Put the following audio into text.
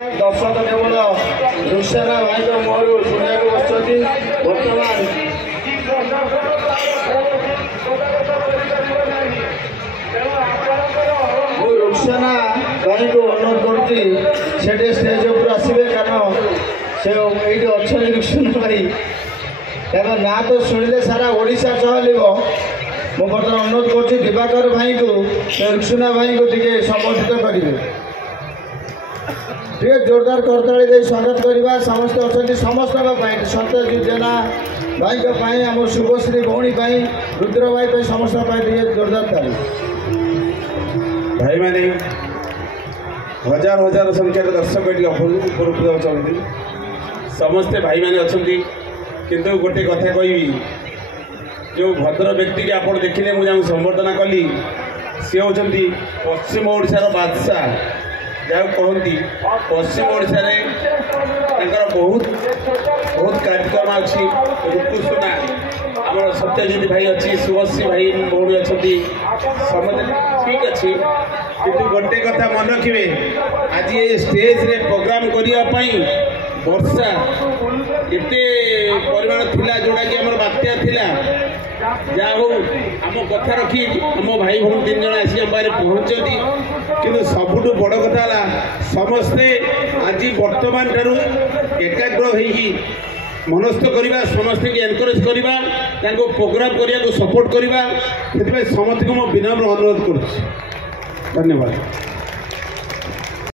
दर्शक केवल रुसेना भाई मोहर शुणा बस बर्तमान रुसेना भाई को अनुरोध करुँगी स्टेज उपर आसवे कारण से ये अच्छा रुसेना भाई ना तो शुणिले सारा ओडिशा चहल मु बर्तमान अनुरोध कर दिवाकर भाई को रुसेना भाई को टे संबोधित करेंगे टे जोरदार करताली दे स्वागत करवा समस्त अच्छा समस्त सत्यजित जेना भाई आम शुभश्री भौणी रुद्र भाई समस्त जोरदार ताली भाई मैंने हजार हजार संख्यार दर्शक ये समस्ते भाई मैंने अच्छा किंतु गोटे कथा कहि जो भद्र व्यक्ति की आप देखिले मुझे संबर्धना कली सी होती पश्चिम ओडिशार बादशाह जहाँ कहती पश्चिम ओडिशा बहुत बहुत कार्यक्रम अच्छी ऋतुसुना आम सत्यजित भाई अच्छी शुभश्री भाई भौणी अच्छा समझ ठीक अच्छे किंतु गोटे कथा मन रखिए आज ये स्टेज रे प्रोग्राम करने वर्षा एते परिमाण थिला जोड़ा कि आम बात्या थिला जहाँ हो आम कथा रखी आम भाई भौणी तीन जन आसी आम पाखे पहुँचती कि सबुठ बड़ कथा समस्ते आज वर्तमान ठारू एकाग्र होगी मनस्थ करवा समस्त एनकरेज करवा प्रोग्राम करने को सपोर्ट करवा समस्त को विनम्र अनुरोध कर धन्यवाद।